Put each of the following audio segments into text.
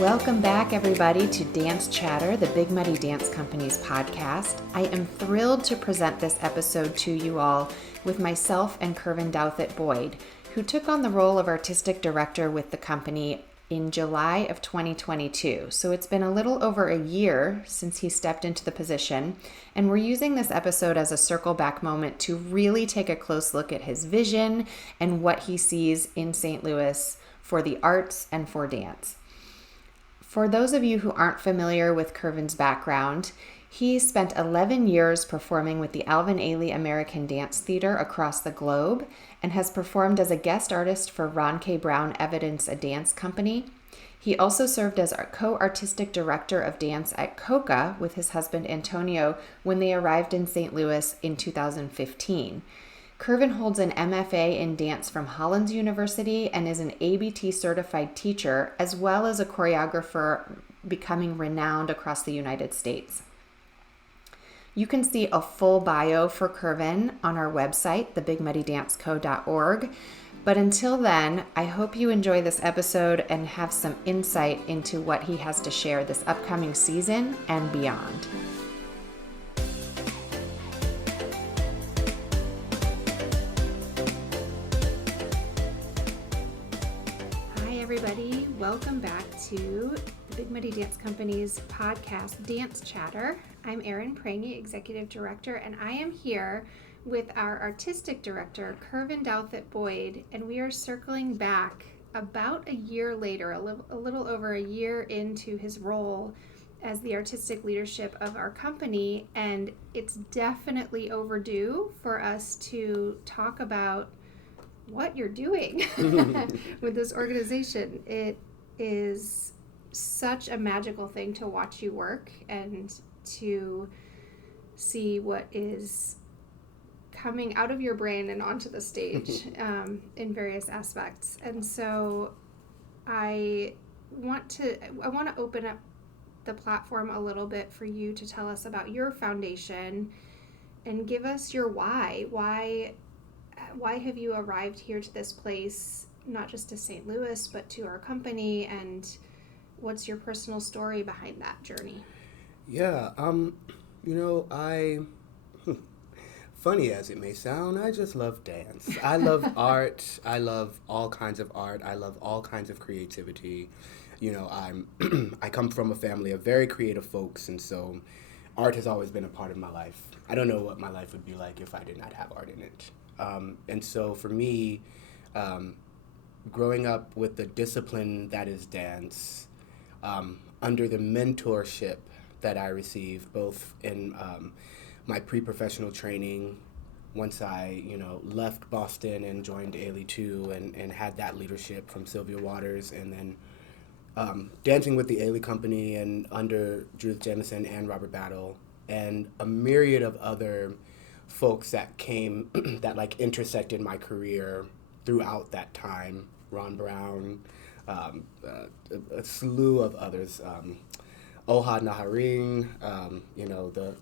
Welcome back, everybody, to Dance Chatter, the Big Muddy Dance Company's podcast. I am thrilled to present this episode to you all with myself and Kirven Douthit-Boyd, who took on the role of Artistic Director with the company in July of 2022. So it's been a little over a year since he stepped into the position, and we're using this episode as a circle back moment to really take a close look at his vision and what he sees in St. Louis for the arts and for dance. For those of you who aren't familiar with Kirven's background, he spent 11 years performing with the Alvin Ailey American Dance Theater across the globe and has performed as a guest artist for Ron K. Brown Evidence, a dance company. He also served as co-artistic director of dance at Coca with his husband Antonio when they arrived in St. Louis in 2015. Kirven holds an MFA in dance from Hollins University and is an ABT certified teacher, as well as a choreographer, becoming renowned across the United States. You can see a full bio for Kirven on our website, thebigmuddydanceco.org. But until then, I hope you enjoy this episode and have some insight into what he has to share this upcoming season and beyond. Everybody, welcome back to the Big Muddy Dance Company's podcast, Dance Chatter. I'm Erin Prange, Executive Director, and I am here with our Artistic Director, Kirven Douthit-Boyd, and we are circling back about a year later, a little over a year into his role as the artistic leadership of our company, and it's definitely overdue for us to talk about what you're doing with this organization. It is such a magical thing to watch you work and to see what is coming out of your brain and onto the stage in various aspects. And so I want to open up the platform a little bit for you to tell us about your foundation and give us your why. Why have you arrived here to this place, not just to St. Louis, but to our company, and what's your personal story behind that journey? Yeah, funny as it may sound, I just love dance. I love art. I love all kinds of art. I love all kinds of creativity. I come from a family of very creative folks, and so art has always been a part of my life. I don't know what my life would be like if I did not have art in it. And so for me, growing up with the discipline that is dance, under the mentorship that I received, both in my pre-professional training, once I, left Boston and joined Ailey 2 and had that leadership from Sylvia Waters, and then dancing with the Ailey Company and under Judith Jamison and Robert Battle, and a myriad of other folks that came that intersected my career throughout that time. Ron Brown, a slew of others, Ohad Naharing,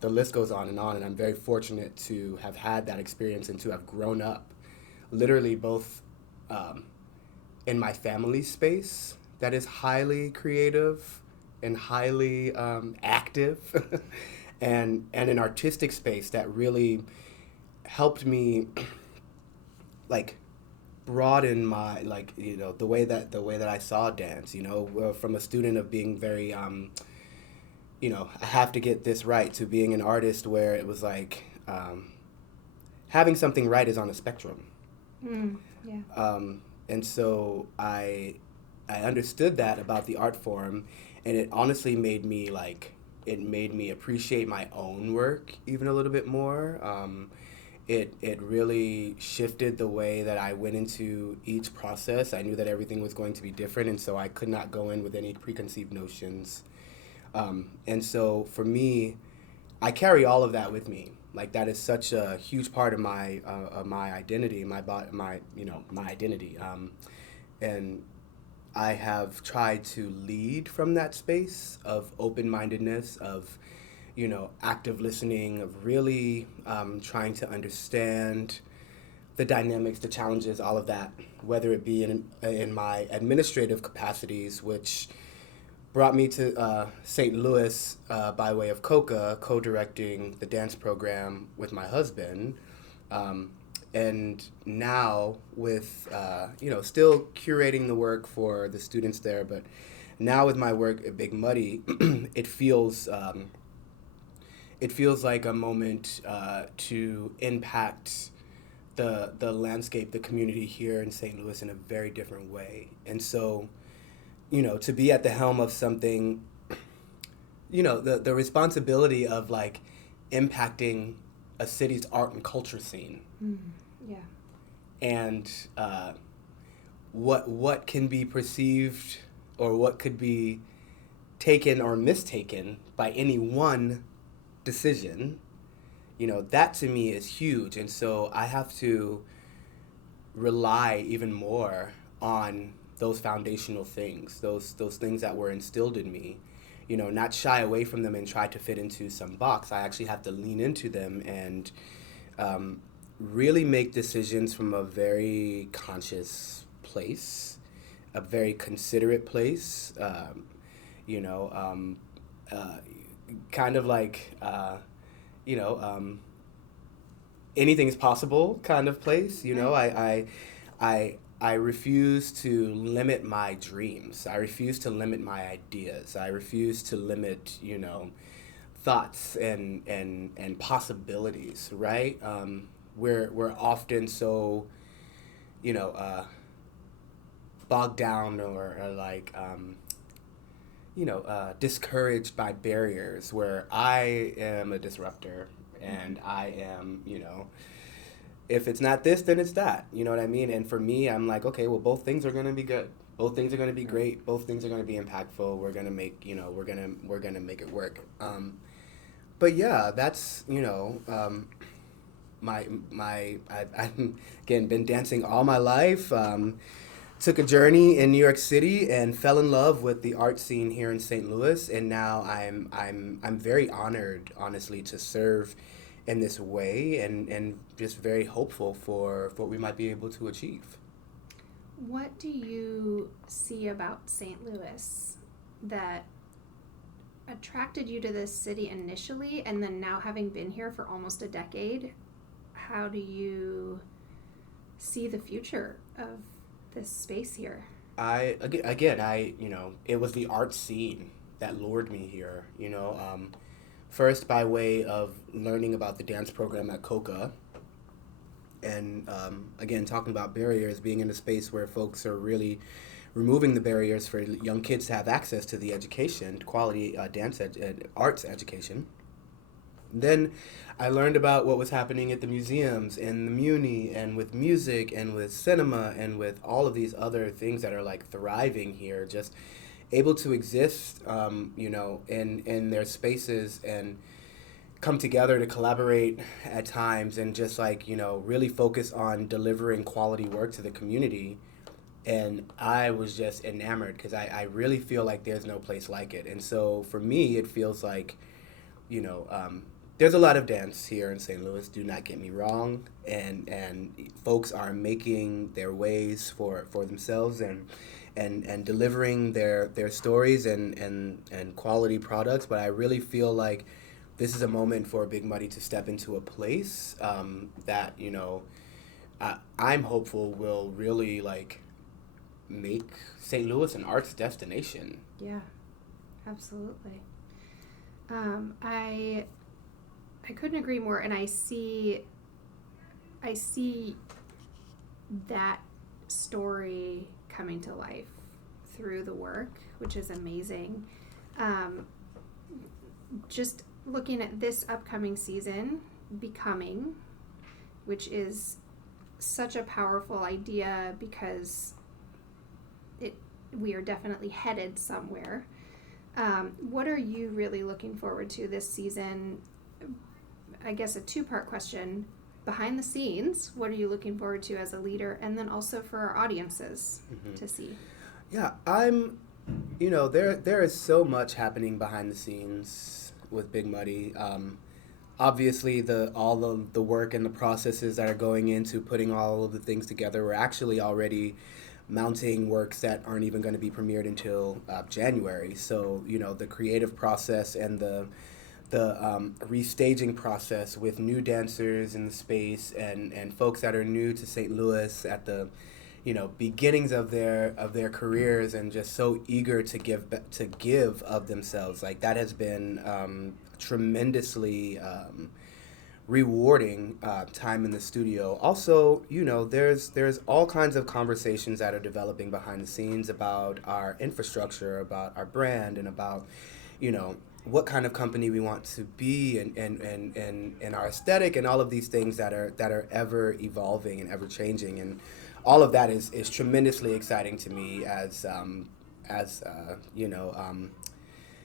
the list goes on, and I'm very fortunate to have had that experience and to have grown up literally both in my family space that is highly creative and highly active and an artistic space that really helped me broaden my the way that I saw dance, from a student of being very I have to get this right, to being an artist where it was having something right is on a spectrum. And so I understood that about the art form, and it honestly made me appreciate my own work even a little bit more. It really shifted the way that I went into each process. I knew that everything was going to be different, and so I could not go in with any preconceived notions. And so for me, I carry all of that with me. That is such a huge part of my identity, my identity. And I have tried to lead from that space of open-mindedness, of active listening, of really trying to understand the dynamics, the challenges, all of that, whether it be in my administrative capacities, which brought me to St. Louis by way of COCA, co-directing the dance program with my husband. And now with, still curating the work for the students there, but now with my work at Big Muddy, it feels like a moment to impact the landscape, the community here in St. Louis in a very different way. And so, to be at the helm of something, the responsibility of like impacting a city's art and culture scene. Mm-hmm. Yeah. And what can be perceived or what could be taken or mistaken by any one decision, that to me is huge. And so I have to rely even more on those foundational things, those things that were instilled in me, not shy away from them and try to fit into some box. I actually have to lean into them and really make decisions from a very conscious place, a very considerate place, kind of like, anything is possible kind of place. I refuse to limit my dreams. I refuse to limit my ideas. I refuse to limit, thoughts and possibilities, right? We're often so, bogged down or like, discouraged by barriers where I am a disruptor and I am, if it's not this, then it's that. You know what I mean? And for me, I'm like, okay, well, both things are going to be good. Both things are going to be great. Both things are going to be impactful. We're going to make, we're going to make it work. But yeah, that's, I've again been dancing all my life. Took a journey in New York City and fell in love with the art scene here in St. Louis, and now I'm very honored, honestly, to serve in this way, and just very hopeful for what we might be able to achieve. What do you see about St. Louis that attracted you to this city initially, and then now having been here for almost a decade, how do you see the future of this space here? It was the art scene that lured me here, first by way of learning about the dance program at COCA, and again, talking about barriers, being in a space where folks are really removing the barriers for young kids to have access to the education, quality arts education. Then I learned about what was happening at the museums and the Muni and with music and with cinema and with all of these other things that are like thriving here, just able to exist, in their spaces and come together to collaborate at times and just like, really focus on delivering quality work to the community. And I was just enamored because I really feel like there's no place like it. And so for me, it feels like, there's a lot of dance here in St. Louis, do not get me wrong, and folks are making their ways for themselves and delivering their stories and quality products, but I really feel like this is a moment for Big Muddy to step into a place that, I'm hopeful will really like make St. Louis an arts destination. Yeah, absolutely. I couldn't agree more, and I see that story coming to life through the work, which is amazing. Just looking at this upcoming season, Becoming, which is such a powerful idea because we are definitely headed somewhere. What are you really looking forward to this season? I guess a two-part question. Behind the scenes, what are you looking forward to as a leader? And then also for our audiences to see. Yeah, there is so much happening behind the scenes with Big Muddy. Obviously, all of the work and the processes that are going into putting all of the things together, we're actually already mounting works that aren't even going to be premiered until January. So, the creative process and the restaging process with new dancers in the space and folks that are new to St. Louis at the beginnings of their careers and just so eager to give of themselves, like that has been tremendously rewarding time in the studio. Also, there's all kinds of conversations that are developing behind the scenes about our infrastructure, about our brand, and about what kind of company we want to be, and our aesthetic, and all of these things that are ever evolving and ever changing, and all of that is tremendously exciting to me as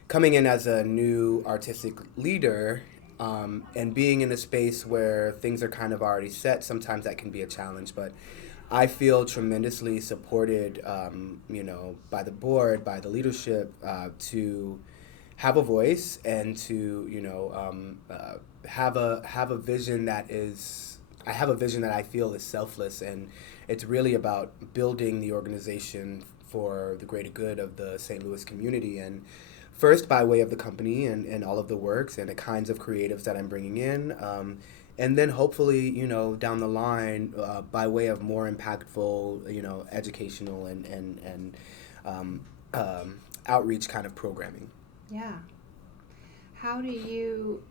coming in as a new artistic leader, and being in a space where things are kind of already set. Sometimes that can be a challenge, but I feel tremendously supported, by the board, by the leadership, to have a voice and to have a vision that is. I have a vision that I feel is selfless, and it's really about building the organization for the greater good of the St. Louis community, and first by way of the company and all of the works and the kinds of creatives that I'm bringing in, and then hopefully, down the line, by way of more impactful, educational and outreach kind of programming. Yeah. How do you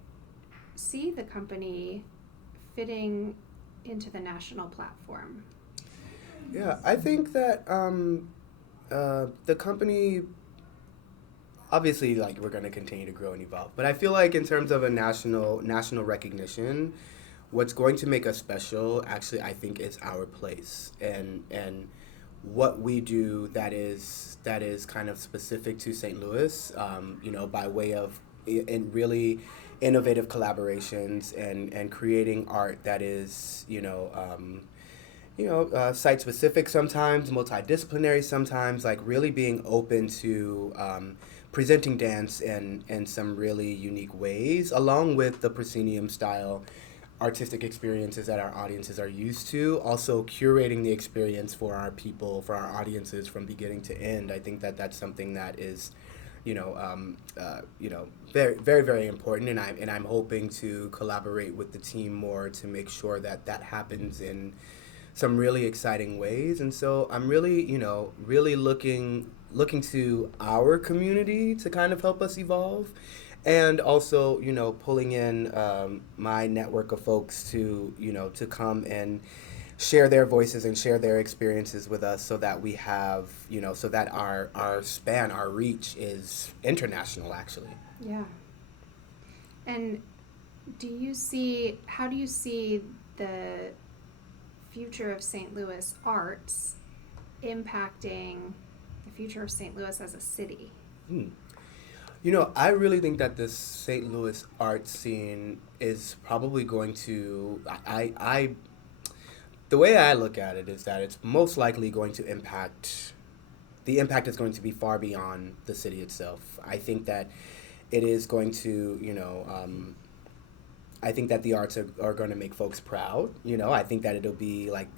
see the company fitting into the national platform? Yeah, I think that the company, obviously, like, we're going to continue to grow and evolve, but I feel like in terms of a national recognition, what's going to make us special, actually, I think, is our place and what we do that is kind of specific to St. Louis, by way of in really innovative collaborations and creating art that is, site specific sometimes, multidisciplinary sometimes, like really being open to presenting dance in some really unique ways, along with the proscenium style artistic experiences that our audiences are used to, also curating the experience for our people, for our audiences from beginning to end. I think that that's something that is, very, very, very important, and I'm hoping to collaborate with the team more to make sure that that happens in some really exciting ways. And so I'm really, really looking to our community to kind of help us evolve, and also, pulling in my network of folks to, to come and share their voices and share their experiences with us, so that we have, so that our span, our reach is international, actually. Yeah. And how do you see the future of St. Louis arts impacting the future of St. Louis as a city? I really think that this St. Louis art scene is probably going to, the way I look at it is that it's most likely going to the impact is going to be far beyond the city itself. I think that it is going to, I think that the arts are going to make folks proud. I think that it'll be like,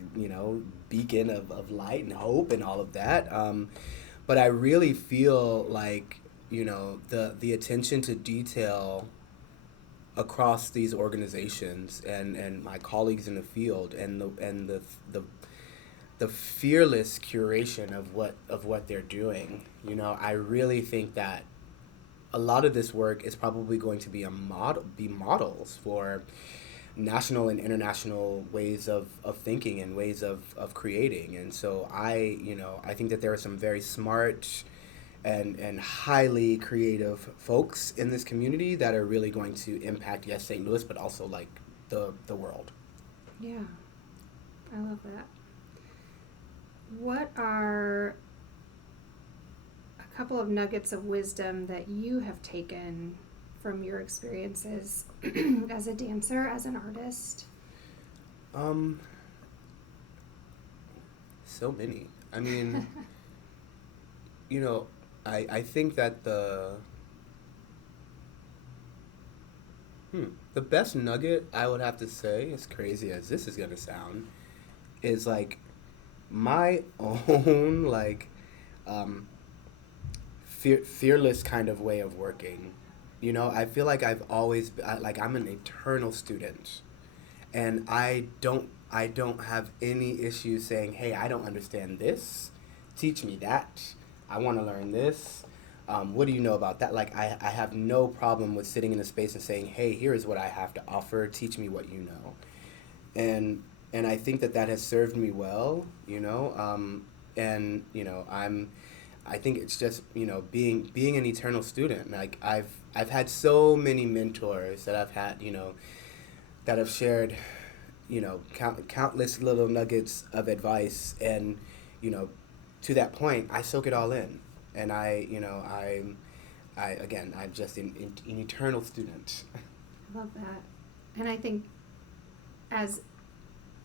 beacon of light and hope and all of that. But I really feel like, the attention to detail across these organizations and my colleagues in the field, and the fearless curation of what they're doing. I really think that a lot of this work is probably going to be models for national and international ways of thinking and ways of creating. And so I think that there are some very smart and highly creative folks in this community that are really going to impact, yes, St. Louis, but also like the world. Yeah, I love that. What are a couple of nuggets of wisdom that you have taken from your experiences as a dancer, as an artist? So many. I mean, I think that the best nugget, I would have to say, as crazy as this is going to sound, is like my own like fearless kind of way of working. You know, I feel like I've always like I'm an eternal student, and I don't have any issues saying, hey, I don't understand this, teach me that, I want to learn this. What do you know about that? Like I have no problem with sitting in a space and saying, hey, here is what I have to offer, teach me what you know. And I think that that has served me well, you know. And you know, I think it's just, you know, being an eternal student. Like I've had so many mentors that I've had, you know, that have shared, you know, countless little nuggets of advice, and you know, to that point, I soak it all in, and you know, I'm just an eternal student. I love that. And I think as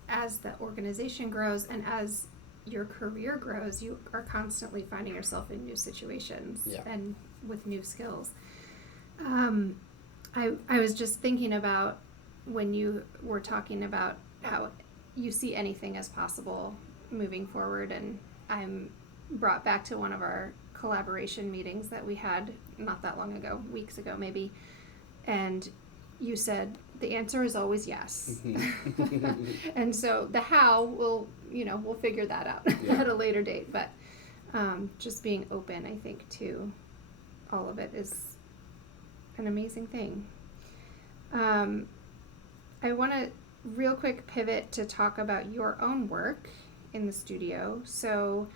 the organization grows and as your career grows, you are constantly finding yourself in new situations and with new skills. I was just thinking about when you were talking about how you see anything as possible moving forward, and I'm brought back to one of our collaboration meetings that we had not that long ago, weeks ago maybe, and you said the answer is always yes. And so the how we'll figure that out at a later date, but just being open, I think, to all of it is an amazing thing. I want to real quick pivot to talk about your own work in the studio. So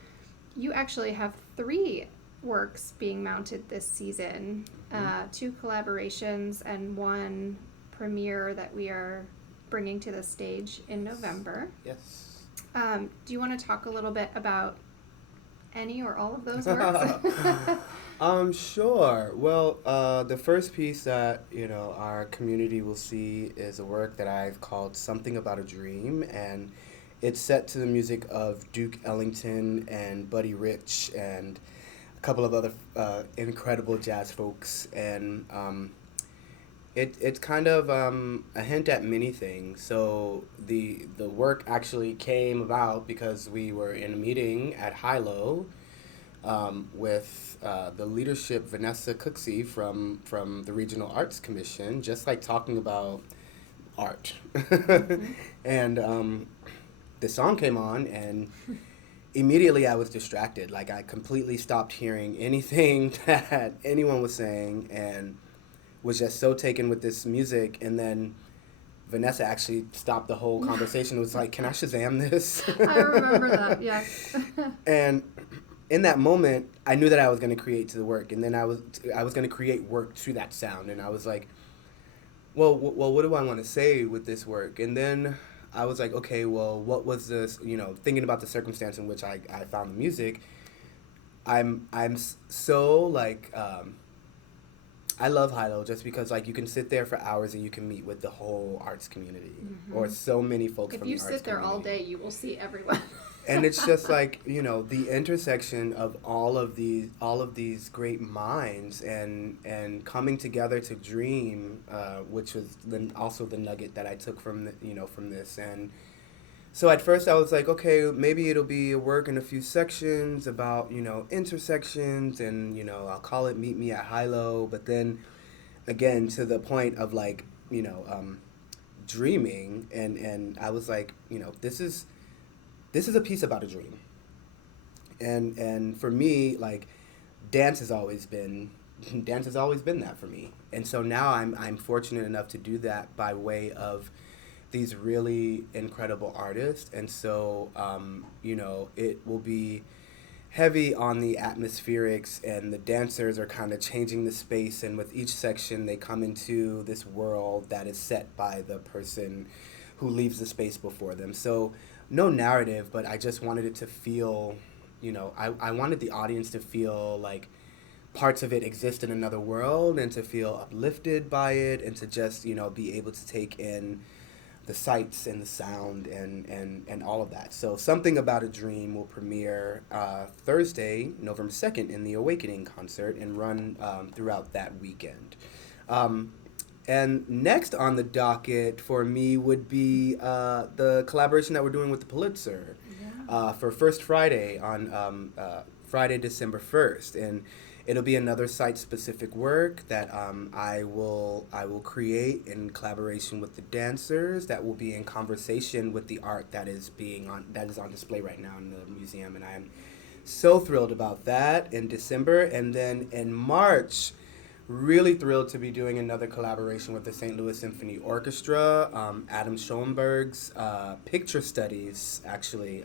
you actually have 3 works being mounted this season, 2 collaborations and 1 premiere that we are bringing to the stage in November. Yes. Do you want to talk a little bit about any or all of those works? Sure. Well, the first piece that, you know, our community will see is a work that I've called Something About a Dream, and it's set to the music of Duke Ellington and Buddy Rich and a couple of other incredible jazz folks, and it's kind of a hint at many things. So the work actually came about because we were in a meeting at Hilo with the leadership, Vanessa Cooksey from the Regional Arts Commission, just like talking about art. And the song came on, and immediately I was distracted. Like I completely stopped hearing anything that anyone was saying, and was just so taken with this music. And then Vanessa actually stopped the whole conversation. It was like, can I Shazam this? I remember that, yes. And in that moment, I knew that I was going to create to the work, and then I was going to create work to that sound. And I was like, well, what do I want to say with this work? And then I was like, okay, well, what was this? You know, thinking about the circumstance in which I found the music, I'm so like. I love Hilo just because, like, you can sit there for hours and you can meet with the whole arts community, or so many folks from the arts community. If you sit there all day, you will see everyone. And it's just like, you know, the intersection of all of these great minds and coming together to dream, which was also the nugget that I took from from this. And so at first I was like, okay, maybe it'll be a work in a few sections about, you know, intersections, and, you know, I'll call it Meet Me at Hilo. But then again, to the point of, like, you know, dreaming, and I was like, you know, this is a piece about a dream. And for me, like, dance has always been that for me. And so now I'm fortunate enough to do that by way of these really incredible artists. And so, you know, it will be heavy on the atmospherics, and the dancers are kind of changing the space, and with each section they come into this world that is set by the person who leaves the space before them. So no narrative, but I just wanted it to feel, you know, I wanted the audience to feel like parts of it exist in another world, and to feel uplifted by it, and to just, you know, be able to take in the sights and the sound and all of that. So Something About a Dream will premiere Thursday, November 2nd in the Awakening concert, and run throughout that weekend. And next on the docket for me would be the collaboration that we're doing with the Pulitzer. for First Friday on Friday, December 1st. And it'll be another site-specific work that I will create in collaboration with the dancers, that will be in conversation with the art that is on display right now in the museum. And I'm so thrilled about that in December. And then in March, really thrilled to be doing another collaboration with the St. Louis Symphony Orchestra. Adam Schoenberg's Picture Studies, actually,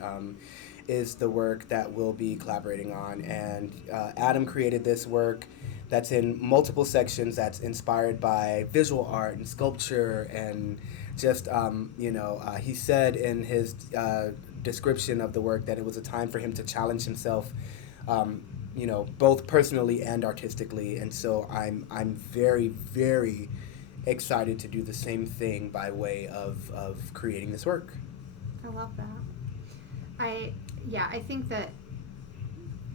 is the work that we'll be collaborating on. And Adam created this work that's in multiple sections, that's inspired by visual art and sculpture. And just, he said in his description of the work that it was a time for him to challenge himself, both personally and artistically. And so I'm very, very excited to do the same thing by way of creating this work. I love that. I think that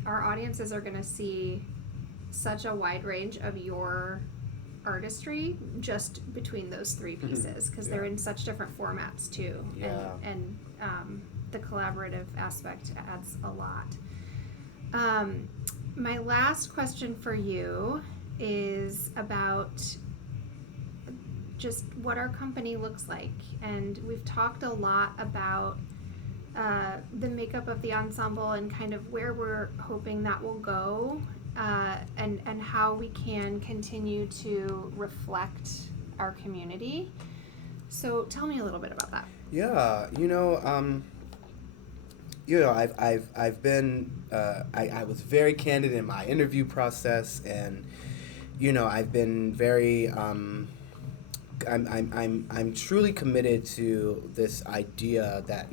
our audiences are going to see such a wide range of your artistry just between those three pieces, because they're in such different formats too. Yeah. And the collaborative aspect adds a lot. My last question for you is about just what our company looks like. And we've talked a lot about the makeup of the ensemble and kind of where we're hoping that will go, and how we can continue to reflect our community. So tell me a little bit about that. Yeah, I've been I was very candid in my interview process, and I've been very I'm truly committed to this idea that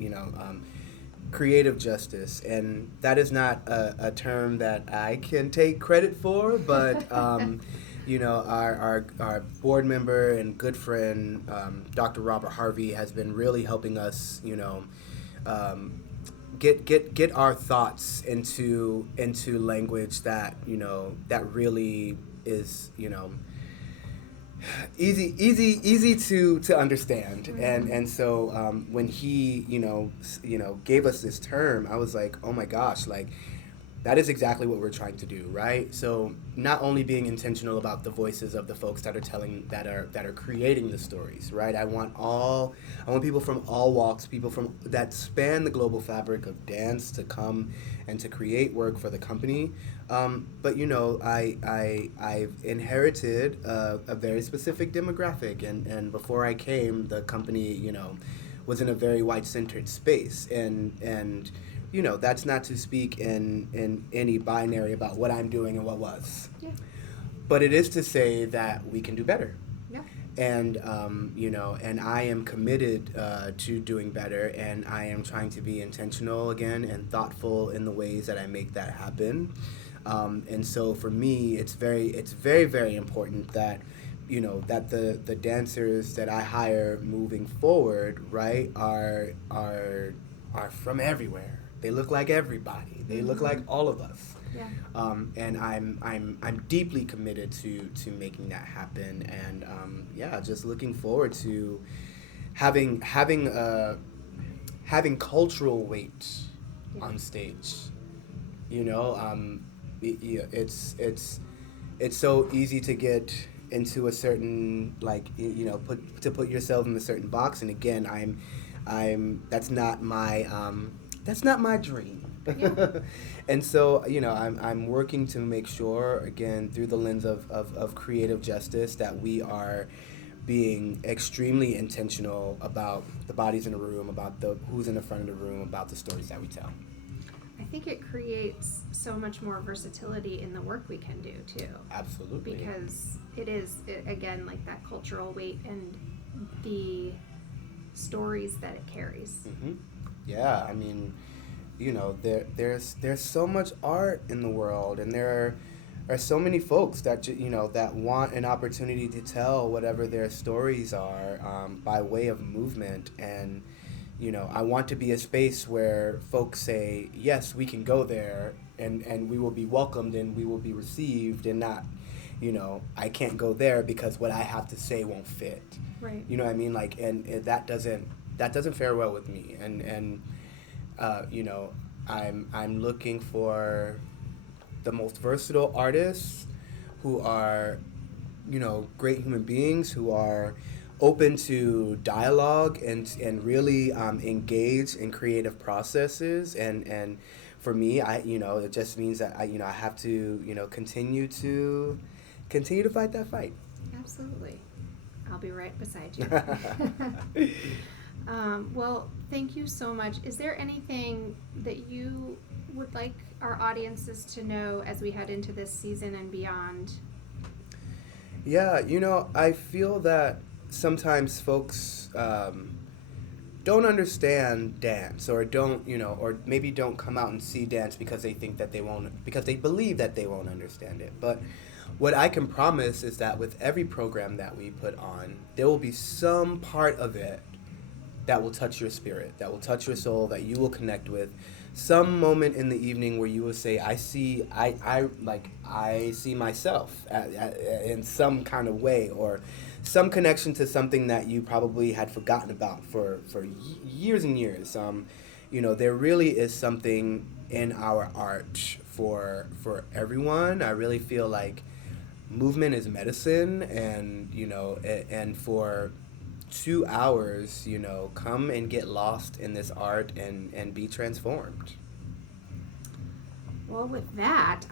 creative justice, and that is not a term that I can take credit for, but our board member and good friend, Dr. Robert Harvey, has been really helping us get our thoughts into language that that really is easy to understand. Mm-hmm. And so when he gave us this term, I was like, oh my gosh, like that is exactly what we're trying to do, right? So not only being intentional about the voices of the folks that are creating the stories, right? I want people from all walks, people that span the global fabric of dance to come and to create work for the company. But I've inherited a very specific demographic, and before I came, the company was in a very white-centered space, and that's not to speak in any binary about what I'm doing and what was. Yeah. But it is to say that we can do better. Yeah. And, and I am committed to doing better, and I am trying to be intentional again and thoughtful in the ways that I make that happen. And so for me, it's very, very important that, that the dancers that I hire moving forward, right, are from everywhere. They look like everybody. They look like all of us. Yeah. And I'm deeply committed to making that happen. And just looking forward to having cultural weight on stage. It's so easy to get into a certain put yourself in a certain box. And again, that's not my dream. Yeah. And so, I'm working to make sure, again, through the lens of creative justice, that we are being extremely intentional about the bodies in the room, about who's in the front of the room, about the stories that we tell. I think it creates so much more versatility in the work we can do too. Absolutely. Because it is, again, like that cultural weight and the stories that it carries. Mm-hmm. Yeah, I mean, there's so much art in the world, and there are so many folks that that want an opportunity to tell whatever their stories are by way of movement. And I want to be a space where folks say, yes, we can go there, and we will be welcomed and we will be received, and not, I can't go there because what I have to say won't fit. Right. You know what I mean? Like, and that doesn't fare well with me. And I'm looking for the most versatile artists who are, great human beings who are open to dialogue and really engage in creative processes. And for me, it just means that I have to, continue to fight that fight. Absolutely. I'll be right beside you. Well, thank you so much. Is there anything that you would like our audiences to know as we head into this season and beyond? Yeah, I feel that sometimes folks don't understand dance, or don't, or maybe don't come out and see dance because they think that because they believe that they won't understand it. But what I can promise is that with every program that we put on, there will be some part of it that will touch your spirit, that will touch your soul, that you will connect with. Some moment in the evening where you will say, I see myself in some kind of way, or some connection to something that you probably had forgotten about for years and years. There really is something in our art for everyone. I really feel like movement is medicine, and for 2 hours, come and get lost in this art and be transformed. Well, with that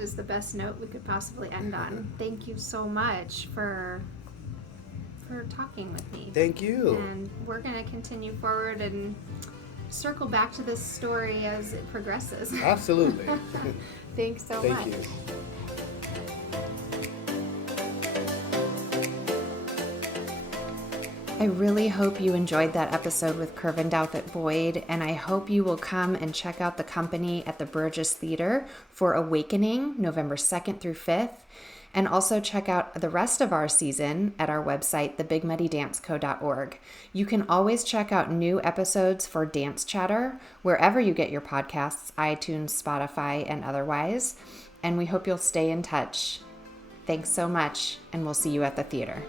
is the best note we could possibly end on. Thank you so much for talking with me. Thank you. And we're going to continue forward and circle back to this story as it progresses. Absolutely. Thanks so much. Thank you. I really hope you enjoyed that episode with Kirven Douthit-Boyd, and I hope you will come and check out the company at the Burgess Theater for Awakening, November 2nd through 5th, and also check out the rest of our season at our website, thebigmuddydanceco.org. You can always check out new episodes for Dance Chatter wherever you get your podcasts, iTunes, Spotify, and otherwise, and we hope you'll stay in touch. Thanks so much, and we'll see you at the theater.